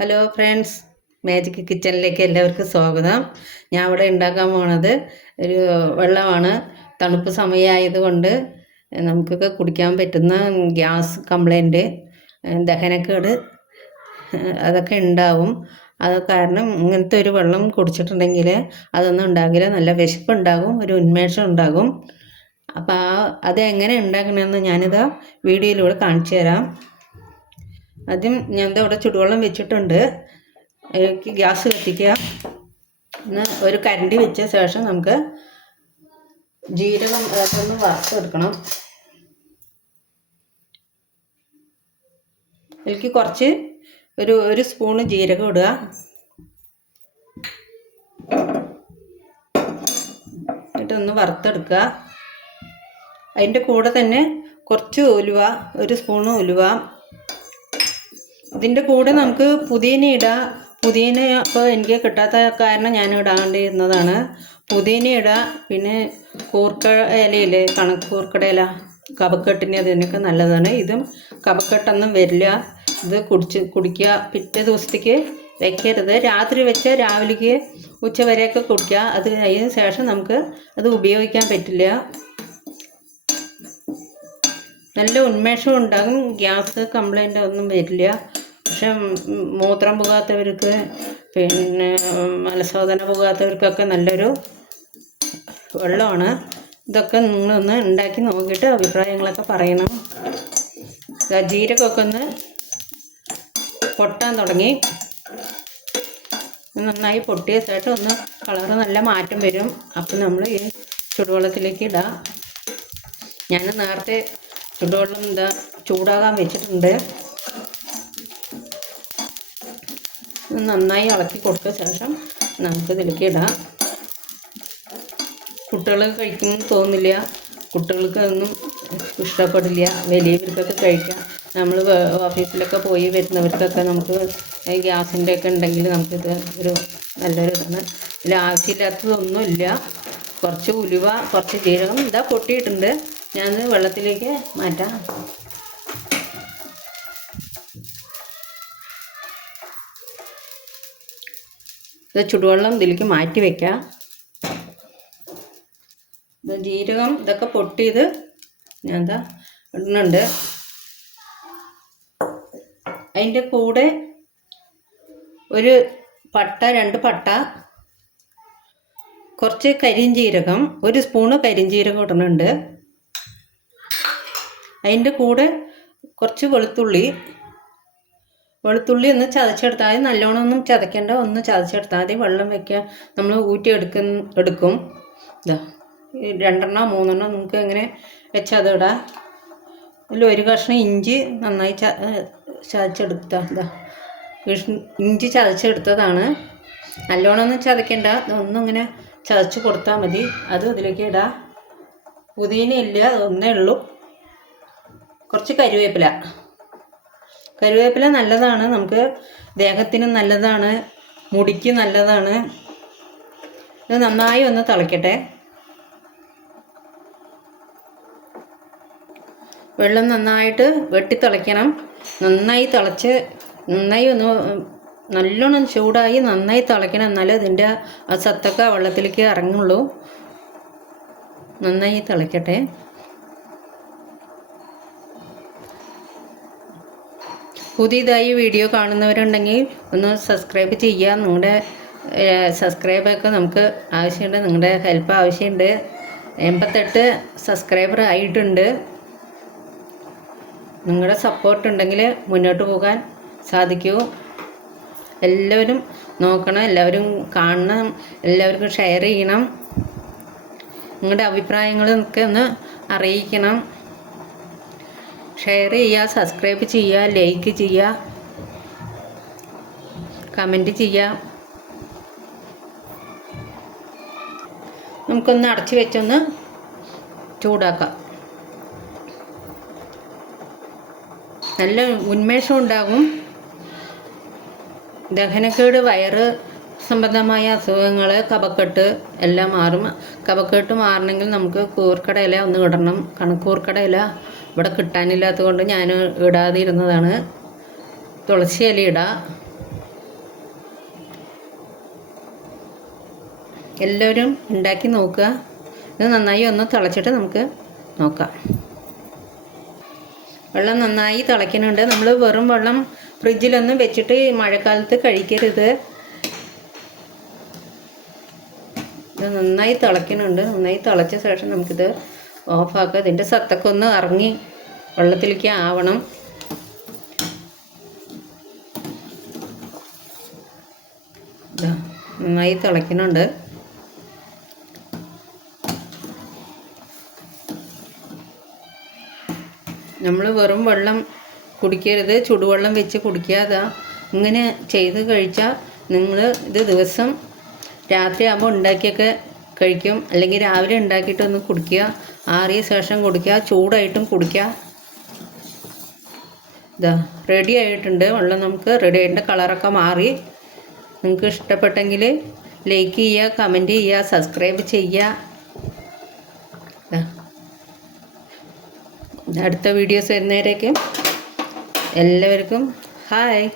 Hello friends magic കിച്ചണിലേക്ക് എല്ലാവർക്കും സ്വാഗതം. ഞാൻ ഇവിടെ ഉണ്ടാക്കാൻ പോണത് ഒരു വെള്ളമാണ്. തണുപ്പ് സമയമായതുകൊണ്ട് നമുക്കൊക്കെ കുടിക്കാൻ പറ്റുന്ന ഗ്യാസ് കംപ്ലൈന്റ് ദഹനക്കേട് അതൊക്കെ ഉണ്ടാവും. അത് കാരണം ഇങ്ങനത്തെ ഒരു വെള്ളം കുടിച്ചിട്ടുണ്ടെങ്കിൽ അതൊന്നും ഉണ്ടാകില്ല. നല്ല വിശപ്പ് ഉണ്ടാകും ഒരു ഉന്മേഷം ഉണ്ടാകും. അപ്പോൾ ആ അത് എങ്ങനെ ഉണ്ടാക്കണമെന്ന് ഞാനിത് വീഡിയോയിലൂടെ കാണിച്ചു തരാം. ആദ്യം ഞാൻ ദേ ഇവിടെ ചുടുവെള്ളം വെച്ചിട്ടുണ്ട്. എനിക്ക് ഗ്യാസ് കത്തിക്കുക. ഒന്ന് ഒരു കരണ്ടി വെച്ച ശേഷം നമുക്ക് ജീരകം ഒന്ന് വറുത്തെടുക്കണം എനിക്ക് കുറച്ച് ഒരു ഒരു സ്പൂണ് ജീരകം ഇടുക. എന്നിട്ടൊന്ന് വറുത്തെടുക്കുക. അതിന്റെ കൂടെ തന്നെ കുറച്ച് ഉലുവ ഒരു സ്പൂണ് ഉലുവ ഇതിന്റെ കൂടെ നമുക്ക് പുതിയന ഇടാം. പുതിയന ഇപ്പോൾ എനിക്ക് കിട്ടാത്ത കാരണം ഞാൻ ഇടാണ്ടിരുന്നതാണ്. പുതിയന ഇടാം. പിന്നെ കൂർക്ക ഇലയില്ലേ കണക്ക് കൂർക്കട ഇല കപക്കെട്ടിന് അതിനൊക്കെ നല്ലതാണ്. ഇതും കപക്കെട്ടൊന്നും വരില്ല. ഇത് കുടിച്ച് കുടിക്കുക. പിറ്റേ ദിവസത്തേക്ക് വെക്കരുത്. രാത്രി വെച്ച് രാവിലേക്ക് ഉച്ച വരെയൊക്കെ കുടിക്കുക. അത് അതിന് ശേഷം നമുക്ക് അത് ഉപയോഗിക്കാൻ പറ്റില്ല. നല്ല ഉന്മേഷം ഉണ്ടാകും. ഗ്യാസ് കംപ്ലൈന്റ് ഒന്നും വരില്ല. പക്ഷെ മൂത്രം പോകാത്തവർക്ക് പിന്നെ മലശോധന പോകാത്തവർക്കൊക്കെ നല്ലൊരു വെള്ളമാണ്. ഇതൊക്കെ നിങ്ങളൊന്ന് ഉണ്ടാക്കി നോക്കിയിട്ട് അഭിപ്രായങ്ങളൊക്കെ പറയണം. ജീരകമൊക്കെ ഒന്ന് പൊട്ടാൻ തുടങ്ങി. നന്നായി പൊട്ടിയ ശേഷം ഒന്ന് കളറ് നല്ല മാറ്റം വരും. അപ്പം നമ്മൾ ഈ ചുടുവെള്ളത്തിലേക്ക് ഇടാം. ഞാൻ നേരത്തെ ചുടുവെള്ളം എന്താ ചൂടാകാൻ വെച്ചിട്ടുണ്ട്. നന്നായി ഇളക്കി കൊടുത്ത ശേഷം നമുക്ക് ഇതിലേക്ക് ഇടാം. കുട്ടികൾ കഴിക്കുന്നു തോന്നില്ല കുട്ടികൾക്ക് ഒന്നും ഇഷ്ടപ്പെടില്ല. വലിയവർക്കൊക്കെ കഴിക്കാം. നമ്മൾ ഓഫീസിലൊക്കെ പോയി വരുന്നവർക്കൊക്കെ നമുക്ക് ഗ്യാസിന്റെ ഒക്കെ ഉണ്ടെങ്കിൽ നമുക്കിത് ഒരു നല്ലൊരു ഇതാണ്. ഇതിൽ ആവശ്യമില്ലാത്തതൊന്നുമില്ല. കുറച്ച് ഉലുവ കുറച്ച് ജീരകം ഇതാ പൊട്ടിയിട്ടുണ്ട്. ഞാൻ വെള്ളത്തിലേക്ക് മാറ്റാം. ഇത് ചുടുവെള്ളം ഇതിലേക്ക് മാറ്റി വെക്കാം. ഇത് ജീരകം ഇതൊക്കെ പൊട്ടിയത് ഞാൻ എന്താ ഇടുന്നുണ്ട്. അതിന്റെ കൂടെ ഒരു പട്ട രണ്ട് പട്ട കുറച്ച് കരിഞ്ചീരകം ഒരു സ്പൂണ് കരിഞ്ചീരകം ഇടുന്നുണ്ട്. അതിന്റെ കൂടെ കുറച്ച് വെളുത്തുള്ളി വെളുത്തുള്ളി ഒന്ന് ചതച്ചെടുത്താൽ മതി. നല്ലോണം ഒന്നും ചതയ്ക്കേണ്ട. ഒന്ന് ചതച്ചെടുത്താൽ മതി. വെള്ളം വെക്കുക. നമ്മൾ ഊറ്റി എടുക്കുന്ന എടുക്കും. ഇതാ രണ്ടെണ്ണോ മൂന്നെണ്ണോ നമുക്ക് എങ്ങനെ വെച്ചാൽ അതിടാ ഇടാം. അതിൽ ഒരു കഷ്ണം ഇഞ്ചി നന്നായി ച ചതച്ചെടുത്ത. ഇതാ ഇഞ്ചി ചതച്ചെടുത്തതാണ്. നല്ലോണം ഒന്നും ചതയ്ക്കേണ്ട. ഒന്നിങ്ങനെ ചതച്ച് കൊടുത്താൽ മതി. അത് അതിലേക്ക് ഇടാം. പുതിന ഇല്ല ഒന്നേ ഉള്ളൂ. കുറച്ച് കരിവേപ്പില. കരുവേപ്പില നല്ലതാണ്. നമുക്ക് ദേഹത്തിന് നല്ലതാണ്. മുടിക്ക് നല്ലതാണ്. ഇത് നന്നായി ഒന്ന് തിളയ്ക്കട്ടെ വെള്ളം നന്നായിട്ട് വെട്ടി തിളയ്ക്കണം. നന്നായി തിളച്ച് നന്നായി ഒന്ന് നല്ലോണം ചൂടായി നന്നായി തിളയ്ക്കണം. എന്നാലേ ഇതിന്റെ ആ സത്തൊക്കെ വെള്ളത്തിലേക്ക് ഇറങ്ങുള്ളൂ. നന്നായി തിളയ്ക്കട്ടെ പുതിയതായി വീഡിയോ കാണുന്നവരുണ്ടെങ്കിൽ ഒന്ന് സബ്സ്ക്രൈബ് ചെയ്യുക. നിങ്ങളുടെ സബ്സ്ക്രൈബൊക്കെ നമുക്ക് ആവശ്യമുണ്ട്. നിങ്ങളുടെ ഹെൽപ്പ് ആവശ്യമുണ്ട്. എൺപത്തെട്ട് സബ്സ്ക്രൈബർ ആയിട്ടുണ്ട്. നിങ്ങളുടെ സപ്പോർട്ട് ഉണ്ടെങ്കിൽ മുന്നോട്ട് പോകാൻ സാധിക്കൂ. എല്ലാവരും നോക്കണം. എല്ലാവരും കാണണം. എല്ലാവർക്കും ഷെയർ ചെയ്യണം. നിങ്ങളുടെ അഭിപ്രായങ്ങളൊക്കെ ഒന്ന് അറിയിക്കണം. ഷെയർ ചെയ്യുക സബ്സ്ക്രൈബ് ചെയ്യുക ലൈക്ക് ചെയ്യുക കമന്റ് ചെയ്യുക. നമുക്കൊന്ന് അടച്ചു വെച്ചൊന്ന് ചൂടാക്കാം. നല്ല ഉന്മേഷം ഉണ്ടാകും. ദഹനക്കേട് വയറ് സംബന്ധമായ അസുഖങ്ങൾ കപക്കെട്ട് എല്ലാം മാറും. കപക്കെട്ട് മാറണമെങ്കിൽ നമുക്ക് കൂർക്കടയില ഒന്ന് ഇടണം. കണക്കൂർക്കട ഇല ഇവിടെ കിട്ടാനില്ലാത്തത് കൊണ്ട് ഞാൻ ഇടാതെ ഇരുന്നതാണ് തുളസി ഇല ഇടാം. എല്ലാവരും ഉണ്ടാക്കി നോക്കുക. ഇത് നന്നായി ഒന്ന് തിളച്ചിട്ട് നമുക്ക് നോക്കാം. വെള്ളം നന്നായി തിളയ്ക്കുന്നുണ്ട്. നമ്മൾ വെറും വെള്ളം ഫ്രിഡ്ജിലൊന്നും വെച്ചിട്ട് മഴക്കാലത്ത് കഴിക്കരുത്. ഇത് നന്നായി തിളയ്ക്കുന്നുണ്ട്. നന്നായി തിളച്ച ശേഷം നമുക്കിത് ഓഫാക്കുക ഇതിന്റെ സത്തൊക്കെ ഒന്ന് ഇറങ്ങി വെള്ളത്തിലേക്ക് ആവണം. നന്നായി തിളയ്ക്കുന്നുണ്ട്. നമ്മൾ വെറും വെള്ളം കുടിക്കരുത്. ചുടുവെള്ളം വെച്ച് കുടിക്കാതെ ഇങ്ങനെ ചെയ്ത് കഴിച്ചാൽ നിങ്ങൾ ഇത് ദിവസം രാത്രിയാകുമ്പോൾ ഉണ്ടാക്കിയൊക്കെ കഴിക്കും. അല്ലെങ്കിൽ രാവിലെ ഉണ്ടാക്കിയിട്ടൊന്ന് കുടിക്കുക. ആറിയ ശേഷം കുടിക്കുക ചൂടായിട്ടും കുടിക്കുക. ഇതാ റെഡി ആയിട്ടുണ്ട്. വെള്ളം നമുക്ക് റെഡി ആയിട്ടുണ്ട്. കളറൊക്കെ മാറി. നിങ്ങൾക്ക് ഇഷ്ടപ്പെട്ടെങ്കിൽ ലൈക്ക് ചെയ്യുക കമന്റ് ചെയ്യുക സബ്സ്ക്രൈബ് ചെയ്യുക. അടുത്ത വീഡിയോസ് വരുന്നവരേക്കും എല്ലാവർക്കും ഹായ്